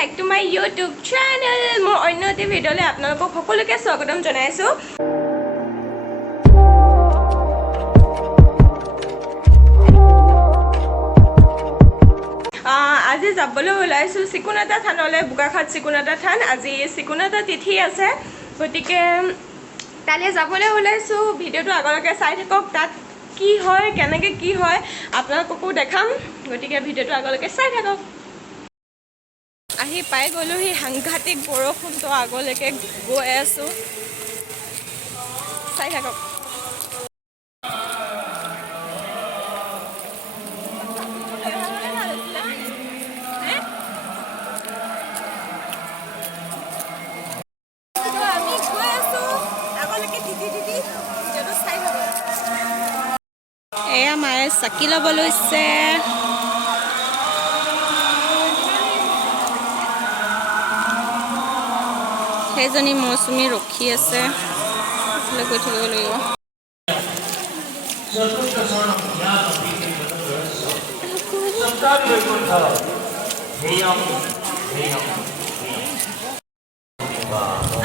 back to my YouTube channel মোৰ অন্য এটি ভিডিঅ'লৈ আপোনালোকক সকলোকে স্বাগতম জনাইছোঁ আজি যাবলৈ ওলাইছোঁ চিকুনাটা থানলৈ বোকাখাট চিকুনাটা থান আজি চিকুনাটা তিথি আছে গতিকে তালৈ যাবলৈ ওলাইছোঁ ভিডিঅ'টো আগলৈকে চাই থাকক তাত কি হয় কেনেকৈ কি হয় আপোনালোককো দেখাম গতিকে ভিডিঅ'টো আগলৈকে চাই থাকক আহি পাই গ'লোহি সাংঘাতিক বৰষুণটো আগলৈকে গৈ আছোঁ চাই থাকক এয়া মায়ে চাকি ল'ব লৈছে সেইজনী মৌচুমী ৰখি আছে গৈ থাকিব লাগিব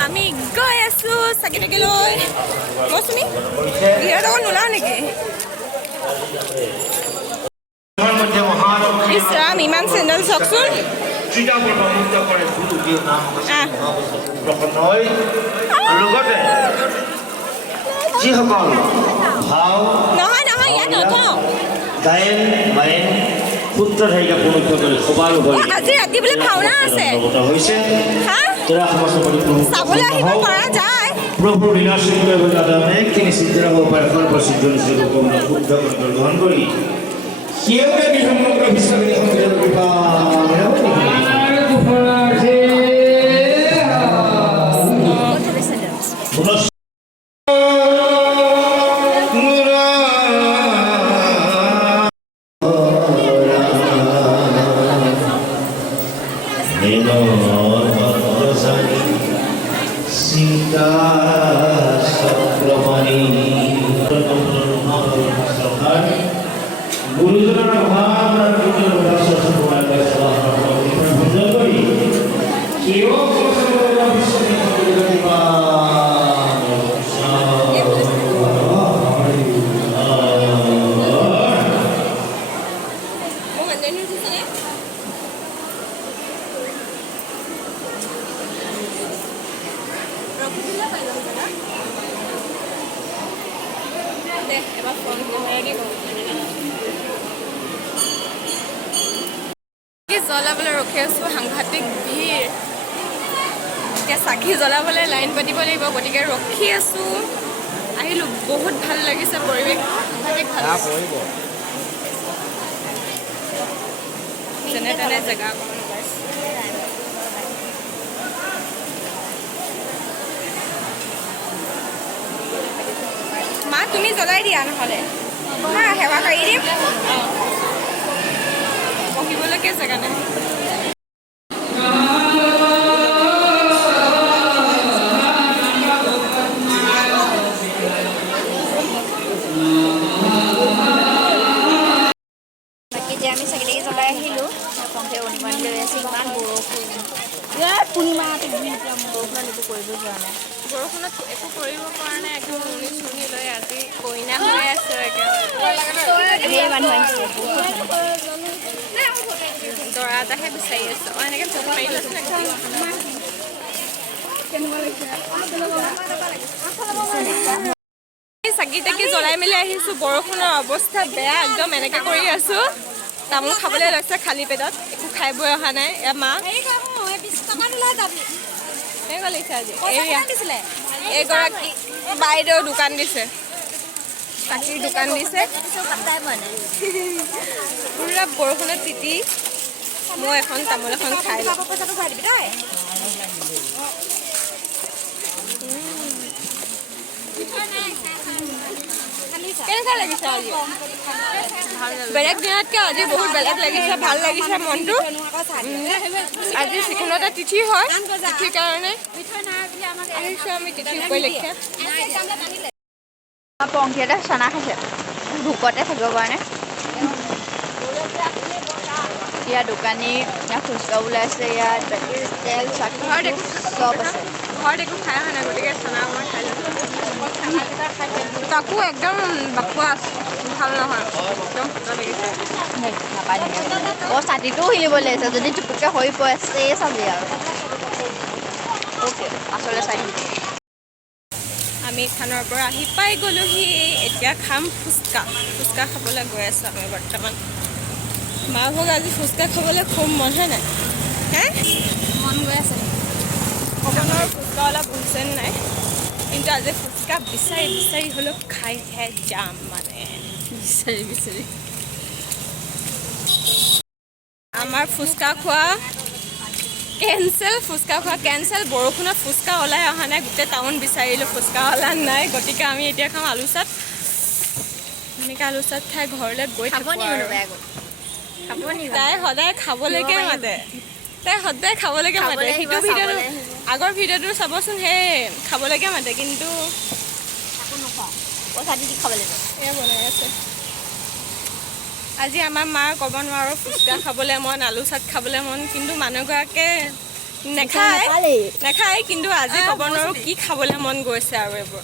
আমি গৈ আছোঁ চাকি তাকি লৈ মৌচুমী ইয়াৰ লগত নোলাও নেকি ইছৰাম ইমান চেণ্ডেল চাওকচোন নহয় নহয় ইয়াত নথওঁ আজি ৰাতি বোলে ভাওনা আছে চাবলৈ আহিব পৰা যায় প্ৰভু লীলাখিনি চিন্তা হ'ব পাৰে সৰ্বসিদ্ধ শুদ্ধ গ্ৰহণ কৰি সিহঁতে সমগ্ৰ বিশ্ববিদ্যালয় কৃপা জ্বলাবলৈ ৰখি আছোঁ সাংঘাতিক ভিৰ এতিয়া চাকি জ্বলাবলৈ লাইন পাতিব লাগিব গতিকে ৰখি আছোঁ আহিলোঁ বহুত ভাল লাগিছে পৰিৱেশ সাংঘাতিক ভাল যেনে তেনে জেগা অকণমান মা তুমি জ্বলাই দিয়া নহ'লে হা সেৱা কৰি দিম বহিবলৈকে জেগা নাই আমি চাকি জ্বলাই আহিলোঁ পংখে অনুমান লৈ আছে ইমান বৰষুণ পূৰ্ণিমাত বৰষুণত একো কৰিব পৰা নাই বৰষুণত একো কৰিব পৰা নাই একদম মুনি চুনি লৈ আজি কইনা হৈ আছে ধেৰ মানুহ আহিছে দৰা এটাহে বিচাৰি আছোঁ অঁ এনেকৈ ফটো মাৰি লৈছোঁ চাকি তাকি জ্বলাই মেলি আহিছোঁ বৰষুণৰ অৱস্থা বেয়া একদম এনেকৈ কৰি আছোঁ তামোল খাবলৈ লৈছে খালী পেটত একো খাই বৈ অহা নাই এয়া মা এইগৰাকী বাইদেউ দোকান দিছে চাকিৰ দোকান দিছে পুৰা বৰষুণত তিতি মই এখন তামোল এখন খাই লওঁ কেনেকুৱা লাগিছে আজি বেলেগ দিনতকৈ আজি বহুত বেলেগ লাগিছে ভাল লাগিছে মনটো আজি চিকুনতা তিথি হয় তিথিৰ কাৰণে আহিছোঁ আমি তিথি উপলক্ষে পংখীয়ে চানা খাইছে ভোকতে থাকিব পৰা নাই ইয়াৰ দোকানী ইয়াৰ ফুচকা ওলাইছে ইয়াত তেল চাটনি চব আছে ঘৰত একো খাই অহা নাই গতিকে চানা অকণমান খাই লৈছোঁ তাকো একদম বাকোৱাছ ভাল নহয় একদম ফটা লাগিছে নাপায় ছাতিটোও হিলিব লাগিছে যদি টুকুৰকৈ হৈ পৰে চেই চাবি আৰু অ'কে পাছলৈ চাই আমি থানৰ পৰা আহি পাই গ'লোহি এতিয়া খাম ফুচকা খাবলৈ গৈ আছোঁ আমি বৰ্তমান মা ভাগ আজি ফুচকা খাবলৈ খুব মন হয় নাই হে মন গৈ আছে ভৱনৰ ফুচকা অলপ হৈছে নাই কিন্তু আজি ফুচকা বিচাৰি হ'লেও খাইহে যাম মানে বিচাৰি আমাৰ ফুচকা খোৱা কেঞ্চেল বৰষুণত ফুচকা ওলাই অহা নাই গোটেই টাউন বিচাৰিলোঁ ফুচকা ওলা নাই গতিকে আমি এতিয়া খাম আলু চাট এনেকৈ আলু চাট খাই ঘৰলৈ গৈ থাকোঁ আৰু তাই সদায় খাবলৈকে মাতে সেইটো ভিডিঅ'টো আগৰ ভিডিঅ'টো চাবচোন সেই খাবলৈকে মাতে কিন্তু এয়া বনাই আছে আজি আমাৰ মাৰ ক'ব নোৱাৰোঁ ফুচকা খাবলৈ মন আলু চাট খাবলৈ মন কিন্তু মানুহগৰাকীয়ে নেখায় কিন্তু আজি ক'ব নোৱাৰোঁ কি খাবলৈ মন গৈছে আৰু এইবোৰ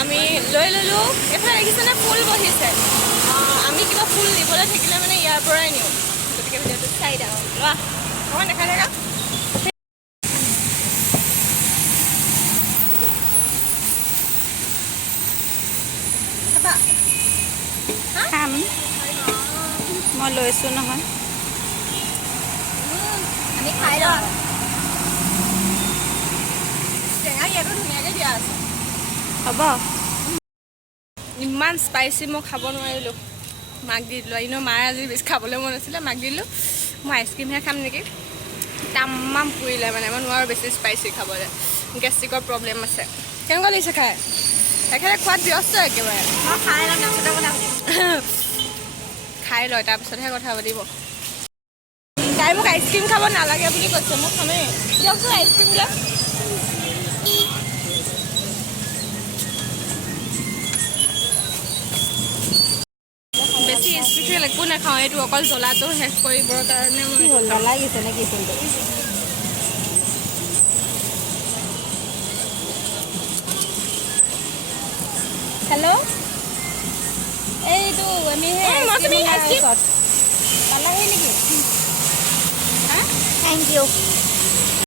আমি লৈ ল'লোঁ এইফালে দেখিছেনে ফুল বহিছে আমি কিবা ফুল নিবলৈ থাকিলে মানে ইয়াৰ পৰাই নিওঁ গতিকে ভিডিঅ'টো চাই থাকক লোৱা অকণমান দেখাই থাকা খাম মই লৈছোঁ নহয় আমি খাই লওঁ টেঙা ইয়াতো ধুনীয়াকৈ দিয়া আছে হ'ব ইমান স্পাইচি মই খাব নোৱাৰিলোঁ মাক দি দিলোঁ এনেও মায়ে আজি বেছি খাবলৈ মন আছিলে মাক দি দিলোঁ মই আইচক্ৰীমহে খাম নেকি তামাম পুৰিলে মানে মই নোৱাৰোঁ বেছি স্পাইচি খাবলৈ গেষ্ট্ৰিকৰ প্ৰব্লেম আছে কেনেকুৱা লাগিছে খাই তেখেতে খোৱাত ব্যস্ত একেবাৰে মই খাই লওঁ তাৰপিছতে কথা খাই লয় তাৰপিছতহে কথা পাতিব তাই মোক আইচক্ৰীম খাব নালাগে বুলি কৈছে মোক খামেই দিয়কচোন আইচক্ৰীমবিলাক বেছি স্পেচিয়েল একো নাখাওঁ এইটো অকল জ্বলাটো শেষ কৰিবৰ কাৰণে মই লাগিছে নেকি ফুলটো হেল্ল' এইটো আমি আইচক্ৰীম পালাহি নেকি থেংক ইউ